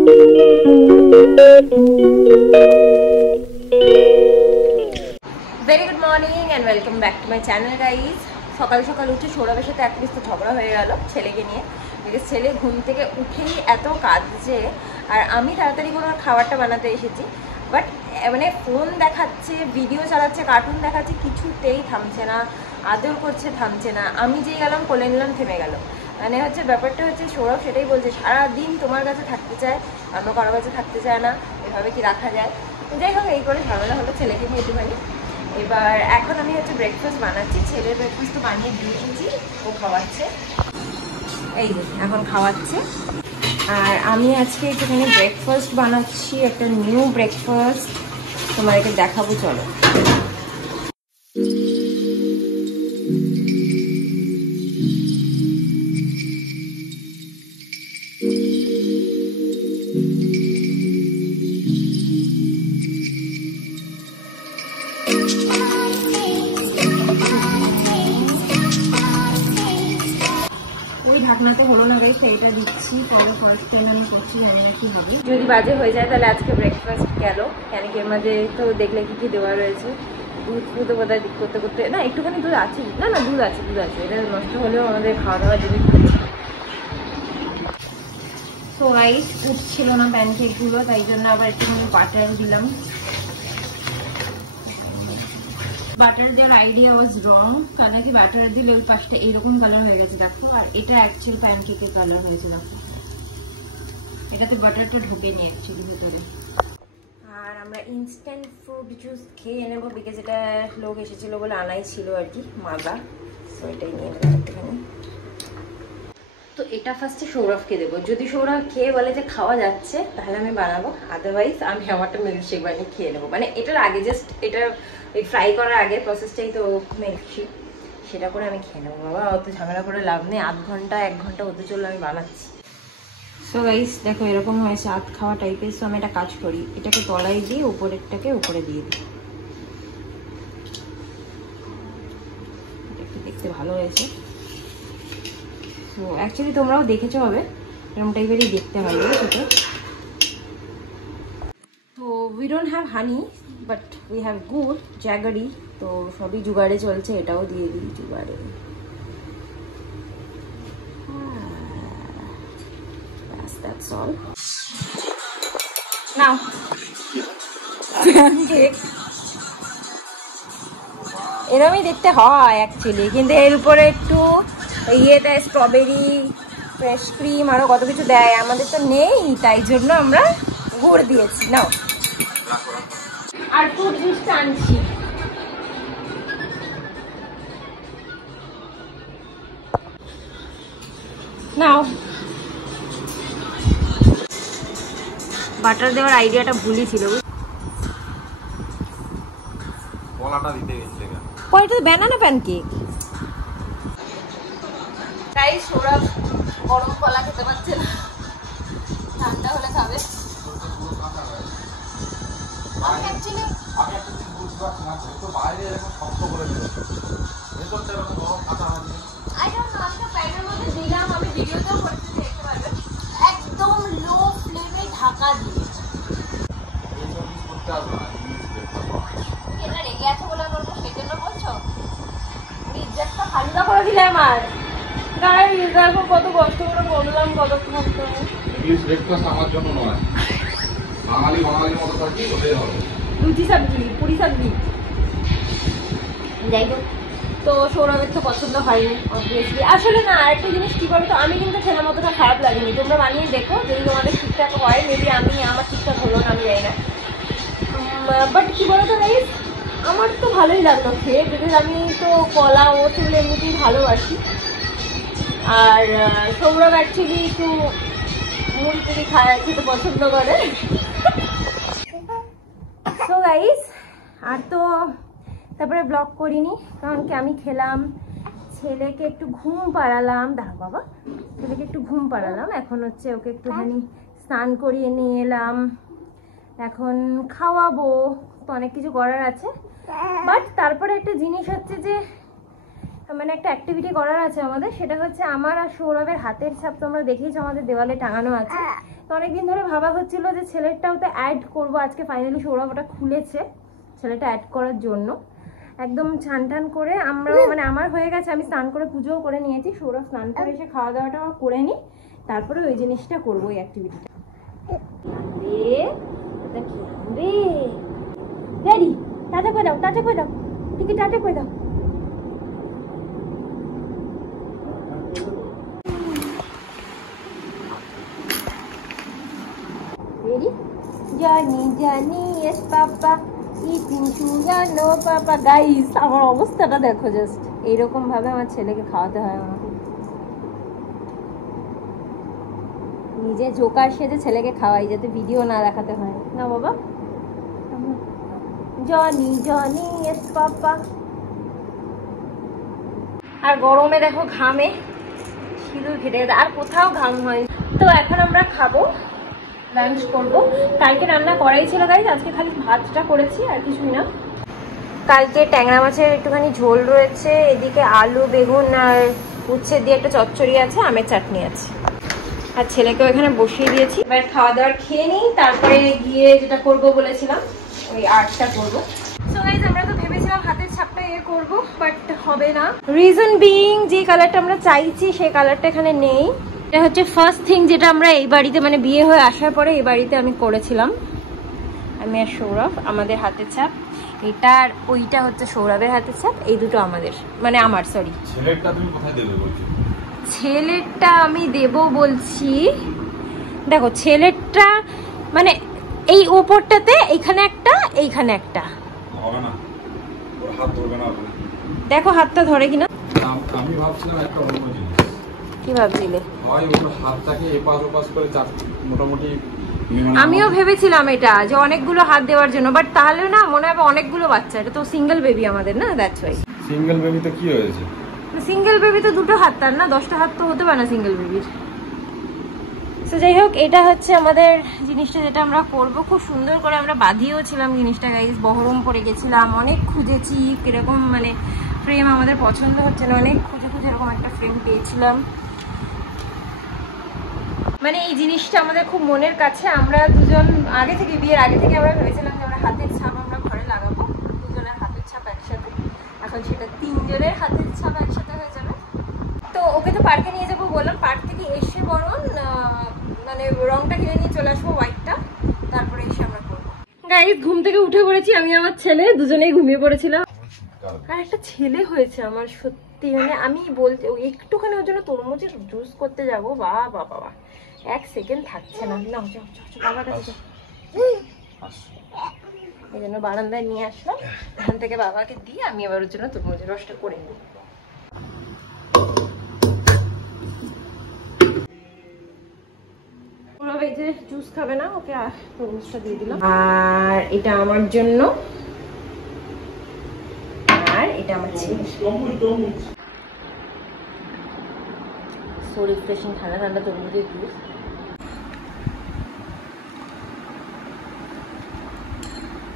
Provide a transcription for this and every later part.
Very good morning and welcome back to my channel guys. সকাল সকাল উঠে সৌরভের সাথে অ্যাটলিস্ট তো ঝগড়া হয়ে গেল ছেলেকে নিয়ে। বিকজ ছেলে ঘুম থেকে উঠেই এত কাঁদছে, আর আমি তাড়াতাড়ি কোনো খাবারটা বানাতে এসেছি, বাট মানে ফোন দেখাচ্ছে, ভিডিও চালাচ্ছে, কার্টুন দেখাচ্ছে, কিছুতেই থামছে না, আদর করছে থামছে না। আমি যেই গেলাম কোলে নিলাম থেমে গেল। মানে হচ্ছে ব্যাপারটা হচ্ছে সৌরভ সেটাই বলছে, সারাদিন তোমার কাছে থাকতে চায়, অন্য কারো কাছে থাকতে চায় না, এভাবে কি রাখা যায়? যাই হোক, এই করে ঝামেলা হলো ছেলেকে নিয়ে একটুখানি। এবার এখন আমি হচ্ছে ব্রেকফাস্ট বানাচ্ছি, ছেলের ব্রেকফাস্ট তো বানিয়ে দিয়েছি, ও খাওয়াচ্ছে, এই যে এখন খাওয়াচ্ছে। আর আমি আজকে একটুখানি ব্রেকফাস্ট বানাচ্ছি, একটা নিউ ব্রেকফাস্ট তোমাদেরকে দেখাবো, চলো। ঢাকনাতে হলো না গাইস, সেইটা দিচ্ছি, পরে ফার্স্ট টাইম আমি করছি, জানি না কি হবে। যদি বাজে হয়ে যায় তাহলে আজকে ব্রেকফাস্ট গেল। কেন কি এর মাঝে তো দেখলে কি কি দেওয়া রয়েছে, দুধ ফুটো বোধহয় করতে করতে, না একটুখানি দুধ আছে, না না দুধ আছে, এটা নষ্ট হলেও আমাদের খাওয়া দাওয়ার জিনিস আছে। তো গাইস উঠছিল না প্যানকেকগুলো, তাই জন্য আবার একটুখানি বাটার দিলাম। বাটার দেওয়ার আইডিয়া ওয়াজ রং, কারণ কি বাটার দিলে ওই পাশটা এইরকম কালার হয়ে গেছে দেখো, আর এটা অ্যাকচুয়াল প্যানকেকের কালার হয়েছে দেখো, এটাতে বাটারটা ঢোকেনি অ্যাকচুয়ালি ভেতরে। আর আমরা ইনস্ট্যান্ট ফ্রুট জুস খেয়ে নেবো, বিকজ এটা লোক এসেছিলো বলে আনাই ছিল আর কি, মাজা, তো এটাই নিয়ে নেবো একটুখানি। তো এটা ফার্স্টে সৌরভকে দেবো, যদি সৌরভ খেয়ে বলে যে খাওয়া যাচ্ছে তাহলে আমি বানাবো, আদারওয়াইজ আমি আমারটা মিল্কশেক বানিয়ে খেয়ে নেবো। মানে এটার আগে জাস্ট এটা ওই ফ্রাই করার আগে প্রসেসটাই তো মিল্কশেক, সেটা করে আমি খেয়ে নেবো। বাবা অত ঝামেলা করে লাভ নেই, আধ ঘন্টা 1 ঘন্টা হতে চললে আমি বানাচ্ছি। সো গাইস দেখো এরকম হয়েছে আধ খাওয়া টাইপের। সো আমি একটা কাজ করি, এটাকে তলায় দিয়ে উপরেরটাকে উপরে দিয়ে দিই, এটা দেখতে ভালো হয়েছে। তো অ্যাকচুয়ালি তোমরাও দেখেছো হবে, এরকম টাইপেরই দেখতে হয় সেটা। তো we don't have honey but we have good jaggery, তো সবই জুগাড়ে চলছে, এটাও দিয়ে দিই জুগাড়ে। That's all. Now, pancake. এরমই দেখতে হয় অ্যাকচুয়ালি, কিন্তু এর উপরে একটু ইয়ে দেয়, স্ট্রবেরি, ফ্রেশ ক্রিম, আরো কত কিছু দেয়, আমাদের তো নেই, তাই জন্য আমরা গুড় দিয়েছি। নাও, আর ফ্রুট জুসটা আনছি। নাও, বাটার দেওয়ার আইডিয়াটা ভুলই ছিল, এটা তো ব্যানানা প্যানকেক। তাই সৌরভ গরম কলা খেতে পারছে না, ঠান্ডা হলে খাবে। আমি ভিডিওতেও করতে দেখতে পারবেন, একদম লো ফ্লেমে ঢাকা দিয়ে। এটা রেগে আছে বলে বলবো, সেজন্য বলছো? ইজ্জতটা হালকা করে দিলে আমার। গাইস দেখো কত কষ্ট করে বললাম, কতক্ষণ ধরে। ইংলিশ ব্রেকফাস্ট আমার জন্য নয়, বাঙালির মতো থাকি বলেই হবে। রুটি সবজি, পুরি সবজি, যাই হোক। তো সৌরভের তো পছন্দ হয়নি অবভিয়াসলি। আসলে না, আরেকটা জিনিস কি বলতো, আমি কিন্তু ছেলের মতোটা খারাপ লাগেনি, তোমরা বানিয়ে দেখো, যদি তোমাদের ঠিকঠাক হয়। মেবি আমার ঠিকঠাক হলো না, আমি জানি না, বাট কি বলতো গাইস, আমার তো ভালোই লাগলো খেয়ে, বিকজ আমি তো কলা ও সেগুলো এমনিতেই ভালোবাসি। আর সৌরভ অ্যাকচুয়ালি একটু মুড়ি টুড়ি খেতে পছন্দ করে। তো গাইস আর তো তারপরে ব্লগ করিনি, কারণ কি আমি খেলাম, ছেলেকে একটু ঘুম পাড়ালাম, দাঁড়া বাবা, ছেলেকে একটু ঘুম পাড়ালাম, এখন হচ্ছে ওকে একটুখানি স্নান করিয়ে নিয়ে এলাম, এখন খাওয়াবো, তো অনেক কিছু করার আছে। বাট তারপরে একটা জিনিস হচ্ছে যে মানে একটা অ্যাক্টিভিটি করার আছে আমাদের, সেটা হচ্ছে আমার আর সৌরভের হাতের ছাপ তোমরা দেখেইছো আমাদের দেওয়ালে টাঙানো আছে, তো অনেকদিন ধরে ভাবা হচ্ছিল যে ছেলেরটাও তো অ্যাড করবো, আজকে ফাইনালি সৌরভ ওটা খুলেছে ছেলেটা অ্যাড করার জন্য। একদম স্নান টান করে আমরা মানে আমার হয়ে গেছে, আমি স্নান করে পুজোও করে নিয়েছি। সৌরভ স্নান করে এসে খাওয়া দাওয়াটা করে নিই, তারপরে ওই জিনিসটা করবো, ওই অ্যাক্টিভিটিটা। রেডি? টাটা করে দাও, টাটা করে দাও, টিকি টাটা করে দাও। Ready? Johnny Johnny yes papa eating sugar no papa. Guys আমার অবস্থাটা দেখো, জাস্ট এইরকম ভাবে আমার ছেলেকে খাওয়াতে হয় আমাকে। নিজে জোকার সেজে ছেলেকে খাওয়াই যাতে ভিডিও না দেখাতে হয় না বাবা। Johnny Johnny yes papa. আর গরমে দেখো ঘামে সিঁদুর ঘেটে গেছে, আর কোথাও ঘাম হয়। তো এখন আমরা খাবো, লাঞ্চ করবো। কালকে রান্না করাই ছিল গাইস, আজকে খালি ভাতটা করেছি আর কিছুই না। কালকে ট্যাংরা মাছের একটুখানি ঝোল রয়েছে, এদিকে আলু বেগুন আর উচ্ছে দিয়ে একটা চচ্চড়ি আছে, আমের চাটনি আছে। আর ছেলেকেও এখানে বসিয়ে দিয়েছি। এবার খাওয়া দাওয়ার খেয়ে নিই, তারপরে গিয়ে যেটা করবো বলেছিলাম ওই আর্টটা করবো। সো গাইস আমরা তো ভেবেছিলাম হাতের ছাপটা করবো, বাট হবে না। রিজন বিইং যে কালারটা আমরা চাইছি সেই কালারটা এখানে নেই। এটা হচ্ছে ফার্স্ট থিং যেটা আমরা এই বাড়িতে মানে বিয়ে হয়ে আসার পরে এই বাড়িতে আমি করেছিলাম, আমি আর সৌরভ। আমাদের হাতের ছাপ এটা, আর ওইটা হচ্ছে সৌরভের হাতের ছাপ। এই দুটো আমাদের, মানে আমার, সরি। ছেলেরটা তুমি কোথায় দেবে বলছো? ছেলেরটা আমি দেব বলছি, দেখো ছেলেরটা মানে এই উপরটাতে এইখানে একটা, এইখানে একটা। হবে না, ওর হাত ধরবে না। দেখো হাতটা ধরে কিনা। আমি ভাবছিলাম একটা অন্য জিনিস। কি ভাবছিলে? হয় ওর হাতটাকে এপাশ ওপাশ করে চাপ, মোটামুটি। আমিও ভেবেছিলাম এটা, যে অনেকগুলো হাত দেওয়ার জন্য, বাট তাহলে না মনে হবে অনেকগুলো বাচ্চা। এটা তো সিঙ্গেল বেবি আমাদের না, দ্যাটস ওয়াই। সিঙ্গেল বেবি তো কি হয়েছে? সিঙ্গেল বেবি তো দুটো হাত, তার না 10টা হাত তো হতে পারে না সিঙ্গেল বেবির। তো যাই হোক, এটা হচ্ছে আমাদের জিনিসটা যেটা আমরা করব। খুব সুন্দর করে আমরা বাঁধিয়েও ছিলাম জিনিসটা গাইস, বহরম পরে গেছিলাম, অনেক খুঁজেছি কিরকম মানে ফ্রেম আমাদের পছন্দ হচ্ছে না, অনেক খুঁজে খুঁজে এরকম একটা ফ্রেম পেয়েছিলাম। মানে এই জিনিসটা আমাদের খুব মনের কাছে। আমরা দুজন আগে থেকে, বিয়ের আগে থেকে আমরা ভেবেছিলাম যে আমরা হাতের ছাপ আমরা ঘরে লাগাবো, দুজনের হাতের ছাপ একসাথে। এখন সেটা 3 জনের হাতের ছাপ একসাথে হয়ে যাবে। তো ওকে তো পার্কে নিয়ে যাবো বললাম, পার্ক থেকে এসে বরং মানে রংটা কিনে নিয়ে চলে আসবো, হোয়াইটটা, তারপরে এসে আমরা করবো। গাইস ঘুম থেকে উঠে পড়েছি, আমি আমার ছেলে দুজনেই ঘুমিয়ে পড়েছিলাম। আর একটা ছেলে হয়েছে আমার, সত্যি মানে আমি বলতে একটুখানি ওর জন্য তরমুজের জুস করতে যাবো, বাবা বাবা 1 সেকেন্ড থাকছে না। না বাবার কাছে এই জন্য বারান্দায় নিয়ে আসলাম, এখান থেকে বাবাকে দিয়ে আমি আবার ওর জন্য তরমুজের রসটা করে নিই। জুস খাবে না, ওকে তরমুজটা দিয়ে দিলাম। আর এটা আমার জন্য, আর এটা আমার ছেলে। সো রিফ্রেশিং, ঠান্ডা ঠান্ডা তরমুজের জুস।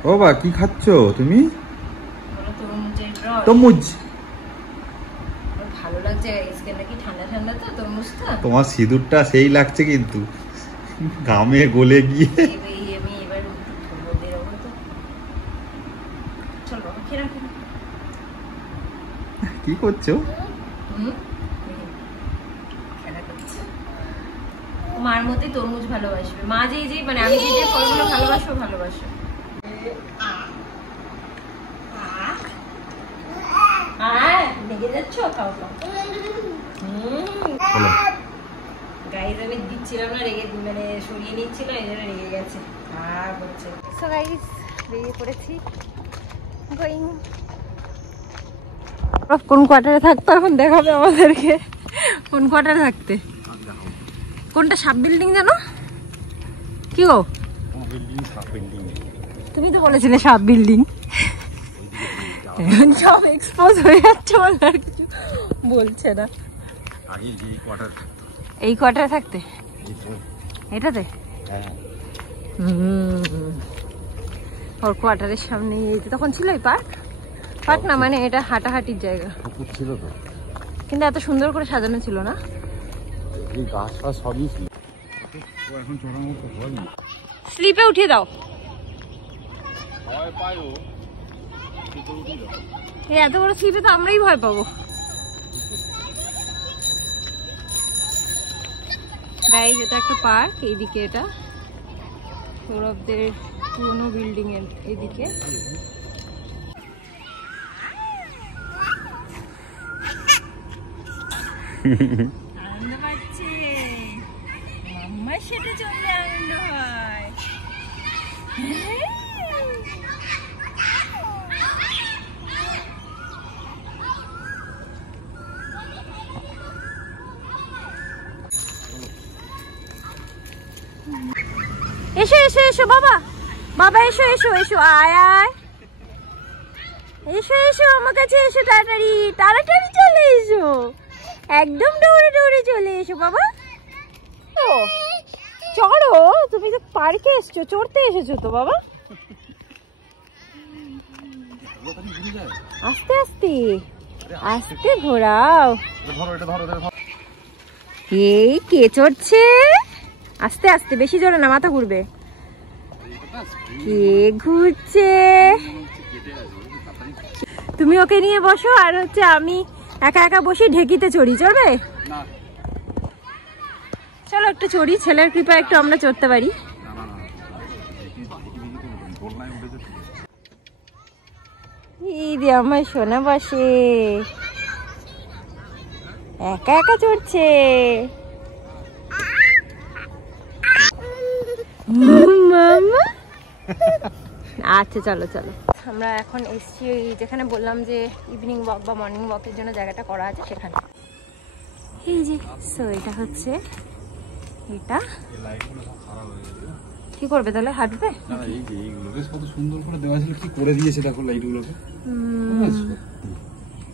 ও বা কি খাচ্ছো তুমি? তরমুজের রস। তরমুজ ভালো লাগছে আজকে নাকি, ঠান্ডা ঠান্ডা তো তরমুজটা। তোমার সিঁদুরটা সেই লাগছে কিন্তু ঘামে গলে গিয়ে। আমি এবার বেরোবো তো, চলো খেয়ে রাখি। কি করছো? খেলা করছে। মার মতোই তরমুজ ভালোবাসবে মা, যে যে মানে আমি যে যে ফলগুলো ভালোবাসো। লেগে যাচ্ছ, খাও খাও। গাইজ আমি দিচ্ছিলাম না, রেগে মানে সরিয়ে নিচ্ছিলাম, এই জন্য রেগে গেছে। সো গাইজ বেরিয়ে পড়েছি, গোয়িং। কোন কোয়ার্টারে থাকতো এখন দেখাবে আমাদেরকে, কোন কোয়ার্টারে থাকতে। কোনটা? সাব বিল্ডিং জানো কি গো? তুমি তো বলেছিলে সাব বিল্ডিং। সব এক্সপোজ হয়ে যাচ্ছে, আর কিছু বলছে না। এই কোয়ার্টারে থাকতে, এটাতে ওর কোয়ার্টারের সামনে তখন ছিল এই পার্ক না, মানে এটা হাঁটাহাঁটির জায়গা ছিল তো, কিন্তু এত সুন্দর করে সাজানো ছিল না। এই গাছ সবই ছিল। স্লিপে উঠিয়ে দাও। এই এত বড় স্লিপে তো আমরাই ভয় পাবো। গাইস এটা একটা পার্ক, এইদিকে এটা সৌরভদের পুরনো বিল্ডিং এর এইদিকে। আনন্দ পাচ্ছে মাম্মার সাথে চললে আনন্দ হয়। এসো এসো এসো বাবা, বাবা এসো এসো এসো, আয় আয়, এসো এসো আমার কাছে এসো, তাড়াতাড়ি তাড়াতাড়ি চলে এসো, একদম দৌড়ে দৌড়ে চলে এসো বাবা। ও চড়ো, তুমি তো পার্কে এসছো, চড়তে এসেছো তো বাবা। আস্তে আস্তে আস্তে ঘোরাও। এই কে চড়ছে? আস্তে আস্তে, বেশি জোরে না, মাথা ঘুরবে। কে ঘুরছে? তুমি ওকে নিয়ে বসো, আর হচ্ছে আমি একা একা বসে ঢেকিতে চড়ি, চড়বে? চলো একটু চড়ি, ছেলের কৃপা একটু আমরা চড়তে পারি। এই যে আমার সোনা বসে একা একা চড়ছে। মামা আচ্ছা চলো চলো, আমরা এখন এসছি যেখানে বললাম যে ইভিনিং ওয়াক বা মর্নিং ওয়াকের জন্য জায়গাটা করা আছে সেখানে। এই যে সো এটা হচ্ছে, এটা কি করবে তাহলে, হাঁটবে?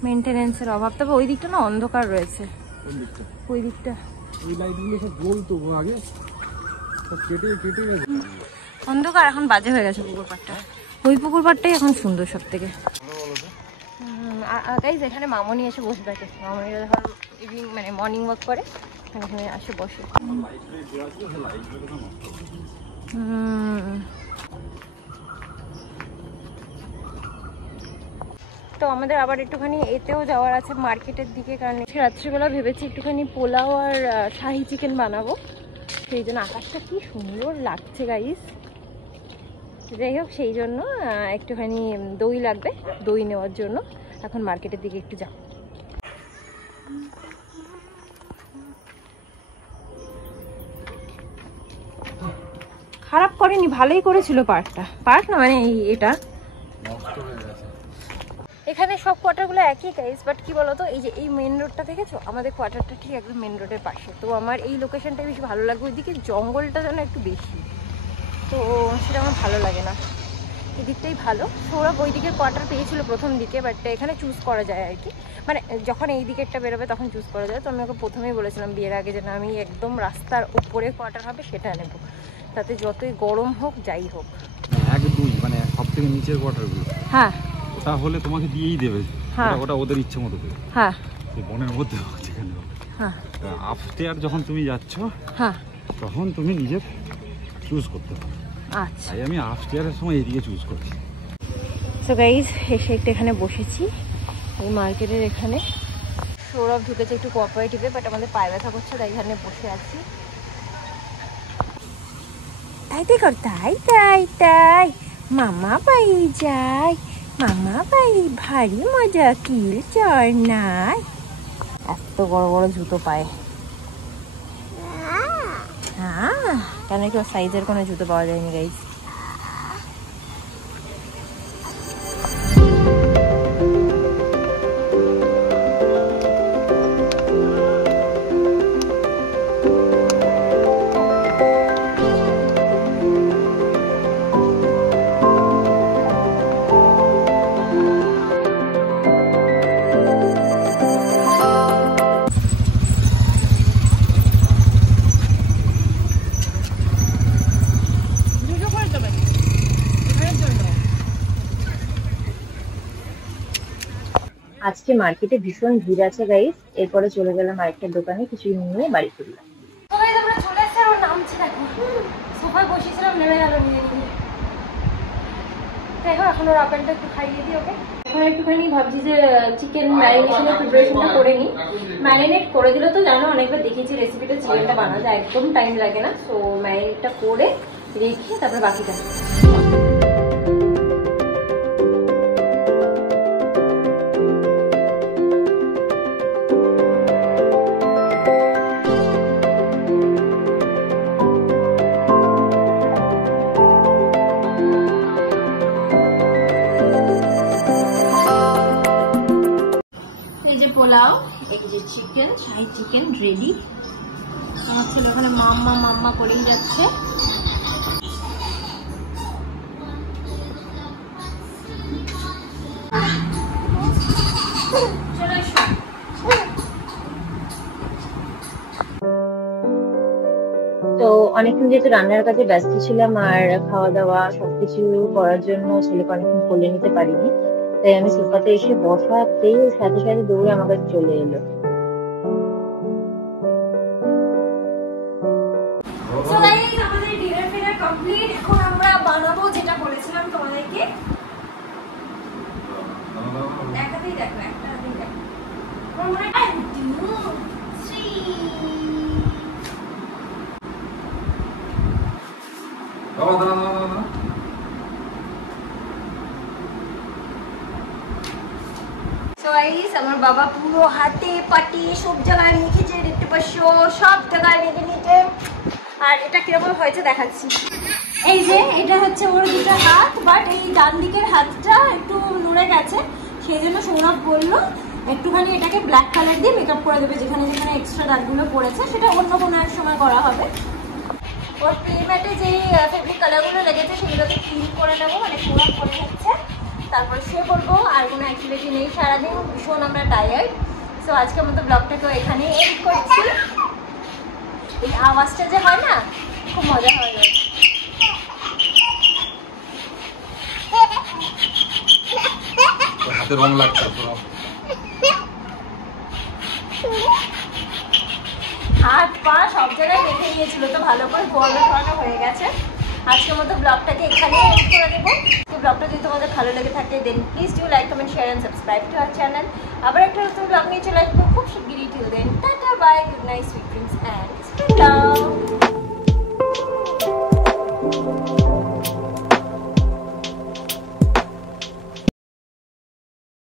মেইনটেনেন্সের অভাব, তবে ওই দিকটা না অন্ধকার রয়েছে, ওই দিকটা অন্ধকার, এখন বাজে হয়ে গেছে পুকুর পাড়টা। ওই পুকুর পাড়টাই এখন সুন্দর সব থেকে। গাইজ এখানে মামনি এসে বসে থাকে, মামনিরা যখন ইভিনিং মানে মর্নিং ওয়াক করে এখানে আসে বসে। তো আমাদের আবার একটুখানি এতেও যাওয়ার আছে মার্কেটের দিকে, কারণ রাত্রিবেলা ভেবেছি একটুখানি পোলাও আর শাহি চিকেন বানাবো, সেই জন্য। আকাশটা কি সুন্দর লাগছে গাইস। যাই হোক, সেই জন্য একটুখানি দই লাগবে, দই নেওয়ার জন্য এখন মার্কেটের দিকে একটু যাও। খারাপ করেনি, ভালোই করেছিল পার্কটা, পার্ক না মানে এটা। এখানে সব কোয়ার্টারগুলো একই গাইস, বাট কি বলতো, এই যে এই মেন রোডটা দেখেছো, আমাদের কোয়ার্টারটা ঠিক একদম মেন রোডের পাশে। তো আমার এই লোকেশনটা বেশি ভালো লাগে, ওইদিকে জঙ্গলটা যেন একটু বেশি, তো সেটা আমার ভালো লাগে না। এদিকটাই ভালো। সৌরভ ওই দিকের কোয়ার্টার পেয়েছিল প্রথম দিকে, বাট এখানে চুজ করা যায় আর কি, মানে যখন এই দিকেরটা বেরোবে তখন চুজ করা যায়। তো আমি ওকে প্রথমেই বলেছিলাম বিয়ের আগে যে না, আমি একদম রাস্তার উপরে কোয়ার্টার হবে সেটা নেব, তাতে যতই গরম হোক যাই হোক। এক দুই মানে সব থেকে নিচের কোয়ার্টারগুলো, হ্যাঁ ওটা হলে তোমাকে দিয়েই দেবে, হ্যাঁ ওটা ওদের ইচ্ছে মতো দেবে, হ্যাঁ বনের মধ্যে যেখানে, হ্যাঁ আপস্টেয়ার যখন তুমি যাচ্ছ, হ্যাঁ তখন তুমি নিজে চুজ করতে পারো। আচ্ছা, আমি আপস্টেয়ারের সময় এইদিকে চুজ করছি। সো গাইজ এসে একটু এখানে বসেছি এই মার্কেটের এখানে। সৌরভ ঢুকেছে একটু কোঅপারেটিভে, বাট আমাদের পায়ে ব্যথা করছে, তাই এখানে বসে আছি। তাই দেখো, তাই তাই তাই মামা বাড়ি যাই, মামা বাড়ি ভারী মজা, কিল চড়নায়। এত বড় বড় জুতো পায়, হ্যাঁ কেন কি ওর সাইজের কোনো জুতো পাওয়া যায়নি গাইজ। আজকে মার্কেটে ভীষণ ভিড় আছে গাইস, এরপরে চলে গেলাম আরেকটা দোকানে কিছু নিয়ে বাড়ি ফিরলাম। আমরা চলে এসেছি, আর নামছে দেখো সোফায় বসেছিলাম, নেমে গেল নিজে নিজে। দেখো এখন ওর আপেলটা একটু খাইয়ে দিই ওকে। এখন একটুখানি ভাবছি যে চিকেন ম্যারিনেশনের প্রিপারেশনটা করে নিই। ম্যারিনেট করে দিলে তো জানো, অনেকবার দেখেছি রেসিপিটা, চিকেনটা বানাতে একদম টাইম লাগে না। সো ম্যারিনেটটা করে রেখে তারপরে বাকিটা। পোলাও, এই যে চিকেন, শাহি চিকেন রেডি। আমার ছেলে ওখানে মাম্মা মাম্মা করেই যাচ্ছে। তো অনেকক্ষণ যেহেতু রান্নার কাজে ব্যস্ত ছিলাম আর খাওয়া দাওয়া সবকিছু করার জন্য ছেলেকে অনেকক্ষণ কোলে নিতে পারিনি, তাই আমি সোফাতে এসে বসাতেই সাথে সাথে দৌড়ে আমার কাছে চলে এলো। আমাদের ডিনার ফিনার কমপ্লিট। এখন আমরা বানাবো যেটা বলেছিলাম তোমাদেরকে। দেখাতেই দেখো, একটা দেখো। আমার বাবা পুরো হাতে পাটি সব জায়গায় মেখেছে, দেখতে পাচ্ছ, সব জায়গায় মেখে নিতে। আর এটা কিরকম হয়েছে দেখাচ্ছি। এই যে এটা হচ্ছে ওর দুটো হাত, বাট এই ডান দিকের হাতটা একটু নুড়ে গেছে, সেই জন্য সৌরভ বললো একটুখানি এটাকে ব্ল্যাক কালার দিয়ে মেকআপ করে দেবে, যেখানে যেখানে এক্সট্রা দাগগুলো পড়েছে সেটা অন্য কোনো এক সময় করা হবে। ওর প্লে ম্যাটে যে ফেব্রিক কালারগুলো লেগেছে সেগুলোকে ক্লিন করে নেবো, মানে সৌরভ করে নিচ্ছে, তারপরে শুয়ে পড়বো। আর কোনো অ্যাক্টিভিটি নেই, সারাদিন ভীষণ আমরা টায়ার্ড। সো আজকের মতো ব্লগটাকেও এখানে এন্ড করছি। এই আওয়াজটা যে হয় না, খুব মজা হয়। হাতে রং লাগছে, হাত পা সব জায়গায় দেখে নিয়েছিল, তো ভালো করে ধোয়ানো হয়ে গেছে। আজকের মতো ব্লগটাকে এখানে এন্ড করে দেবো। ব্লগটা যদি তোমাদের ভালো লেগে থাকে then please do like, comment, share and subscribe to our channel. আবার একটা নতুন ব্লগ নিয়ে চলে আসবো খুব শিগগিরই। Till then tata, bye, good night, sweet dreams and